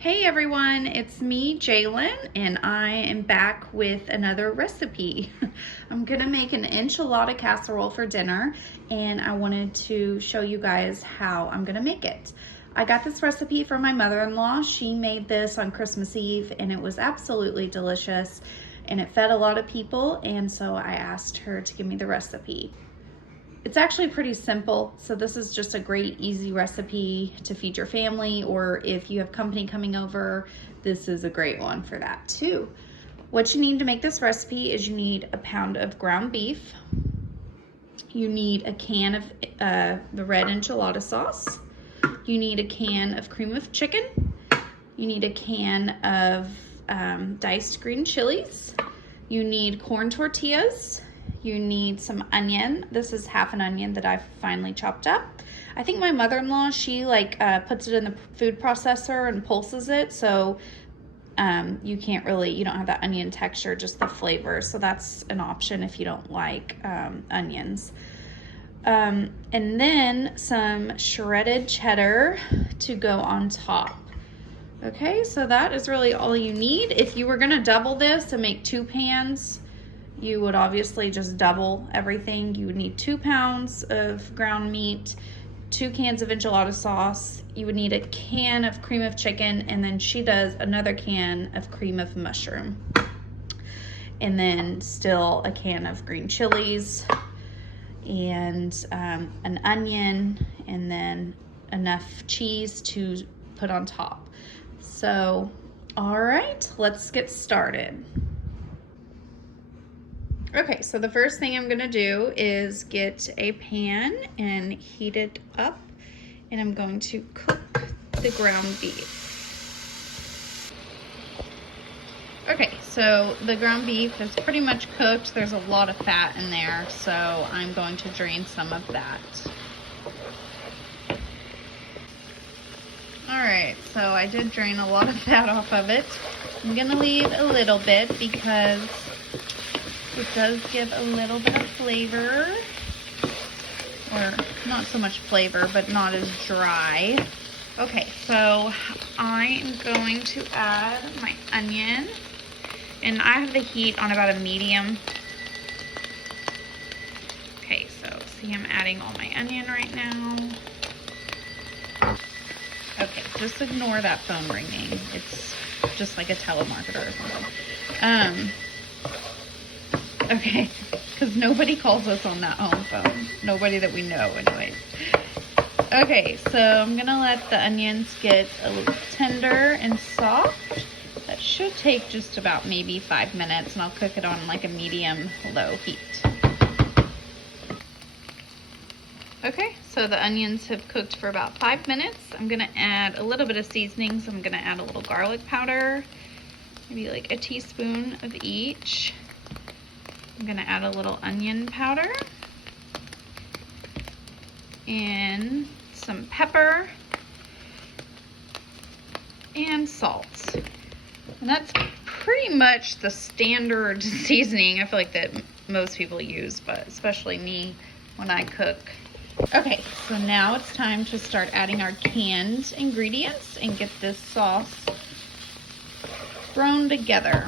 Hey everyone, it's me, Jalen, and I am back with another recipe. I'm gonna make an enchilada casserole for dinner, and I wanted to show you guys how I'm gonna make it. I got this recipe from my mother-in-law. She made this on Christmas Eve, and it was absolutely delicious, and it fed a lot of people, and so I asked her to give me the recipe. It's actually pretty simple, so this is just a great easy recipe to feed your family, or if you have company coming over, this is a great one for that too. What you need to make this recipe is you need a pound of ground beef, you need a can of the red enchilada sauce, you need a can of cream of chicken, you need a can of diced green chilies, you need corn tortillas, you need some onion. This is half an onion that I've finely chopped up. I think my mother-in-law, she puts it in the food processor and pulses it, so you don't have that onion texture, just the flavor. So that's an option if you don't like onions. And then some shredded cheddar to go on top. Okay, so that is really all you need. If you were gonna double this and make 2 pans, you would obviously just double everything. You would need 2 pounds of ground meat, 2 cans of enchilada sauce. You would need a can of cream of chicken, and then she does another can of cream of mushroom. And then still a can of green chilies and an onion, and then enough cheese to put on top. So, all right, let's get started. Okay, so the first thing I'm gonna do is get a pan and heat it up, and I'm going to cook the ground beef. Okay, so the ground beef is pretty much cooked. There's a lot of fat in there, so I'm going to drain some of that. All right, so I did drain a lot of fat off of it. I'm gonna leave a little bit because it does give a little bit of flavor, or not so much flavor, but not as dry. Okay, so I am going to add my onion, and I have the heat on about a medium. Okay, so see, I'm adding all my onion right now. Okay, just ignore that phone ringing. It's just like a telemarketer or something. Okay, because nobody calls us on that home phone. Nobody that we know anyways. Okay, so I'm gonna let the onions get a little tender and soft. That should take just about maybe 5 minutes, and I'll cook it on like a medium-low heat. Okay, so the onions have cooked for about 5 minutes. I'm gonna add a little bit of seasonings. I'm gonna add a little garlic powder, maybe like a teaspoon of each. I'm gonna add a little onion powder and some pepper and salt. And that's pretty much the standard seasoning I feel like that most people use, but especially me when I cook. Okay, so now it's time to start adding our canned ingredients and get this sauce thrown together.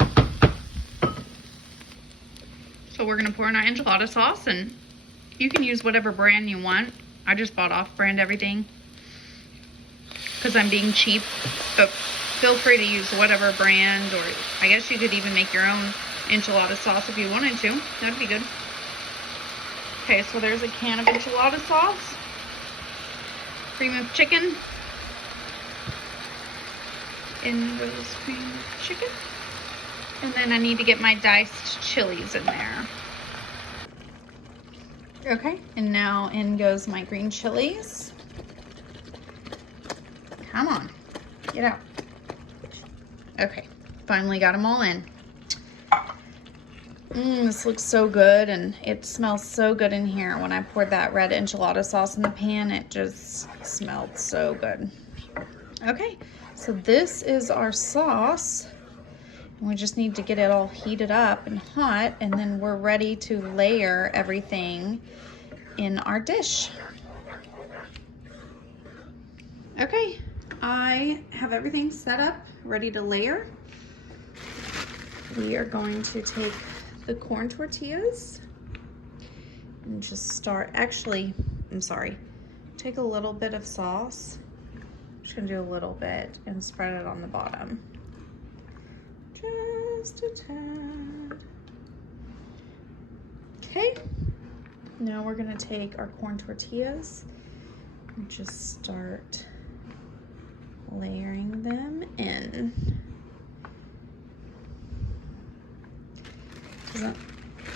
So we're gonna pour in our enchilada sauce, and you can use whatever brand you want. I just bought off-brand everything because I'm being cheap, but feel free to use whatever brand, or I guess you could even make your own enchilada sauce if you wanted to. That'd be good. Okay, so there's a can of enchilada sauce, cream of chicken, in goes cream of chicken. And then I need to get my diced chilies in there. Okay, and now in goes my green chilies. Come on, get out. Okay, finally got them all in. This looks so good, and it smells so good in here. When I poured that red enchilada sauce in the pan, it just smelled so good. Okay, so this is our sauce. We just need to get it all heated up and hot, and then we're ready to layer everything in our dish. Okay, I have everything set up, ready to layer. We are going to take the corn tortillas and just start, actually, I'm sorry, take a little bit of sauce. I'm just gonna do a little bit and spread it on the bottom. Just a tad. Okay, now we're gonna take our corn tortillas and just start layering them in.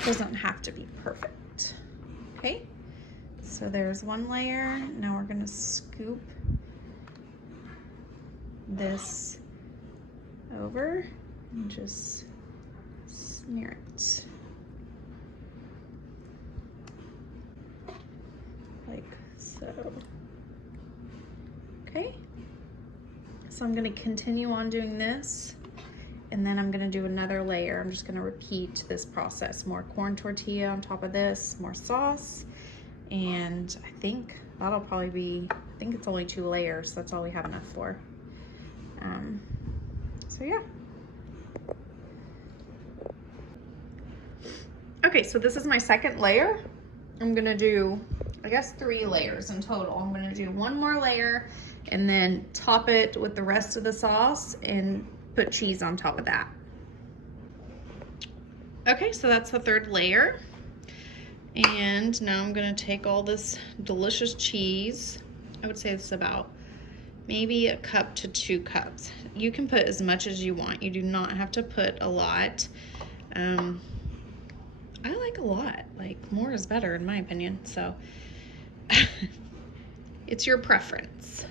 Doesn't have to be perfect. Okay, so there's one layer. Now we're gonna scoop this over and just smear it like so. Okay, so I'm gonna continue on doing this, and then I'm gonna do another layer. I'm just gonna repeat this process. More corn tortilla on top of this, more sauce, and I think that'll probably be, I think it's only 2 layers, so that's all we have enough for. So yeah. Okay, so this is my second layer. I'm gonna do, I guess, 3 layers in total. I'm gonna do 1 more layer and then top it with the rest of the sauce and put cheese on top of that. Okay, so that's the 3rd layer. And now I'm gonna take all this delicious cheese. I would say it's about maybe 1 cup to 2 cups. You can put as much as you want. You do not have to put a lot. I like a lot. Like, more is better in my opinion, so it's your preference.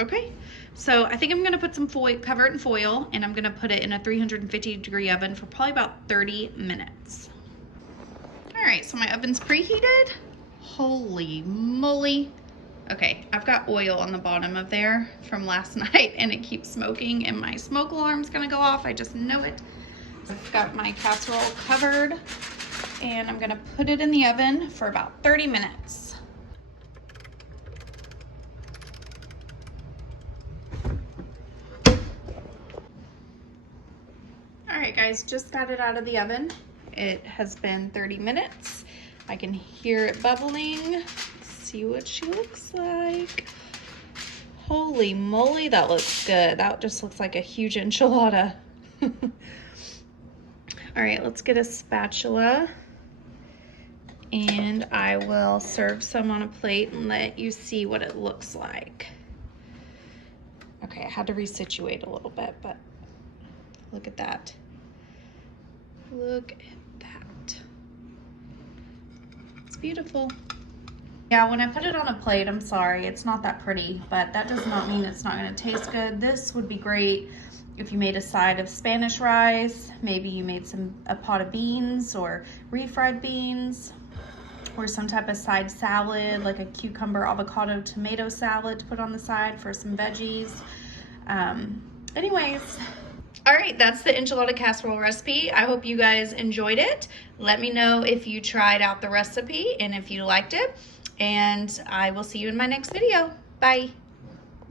Okay, so I think I'm gonna put some foil, cover it in foil, and I'm gonna put it in a 350-degree oven for probably about 30 minutes. All right, so my oven's preheated. Holy moly. Okay, I've got oil on the bottom of there from last night, and it keeps smoking, and my smoke alarm's gonna go off. I just know it. I've got my casserole covered, and I'm gonna put it in the oven for about 30 minutes. All right, guys, just got it out of the oven. It has been 30 minutes. I can hear it bubbling. Let's see what she looks like. Holy moly, that looks good. That just looks like a huge enchilada. All right, let's get a spatula, and I will serve some on a plate and let you see what it looks like. Okay, I had to resituate a little bit, but look at that. Look at that. It's beautiful. Yeah, when I put it on a plate, I'm sorry, it's not that pretty, but that does not mean it's not gonna taste good. This would be great if you made a side of Spanish rice, maybe you made a pot of beans or refried beans, or some type of side salad, like a cucumber, avocado, tomato salad to put on the side for some veggies. Anyways, all right, that's the enchilada casserole recipe. I hope you guys enjoyed it. Let me know if you tried out the recipe and if you liked it, and I will see you in my next video. Bye.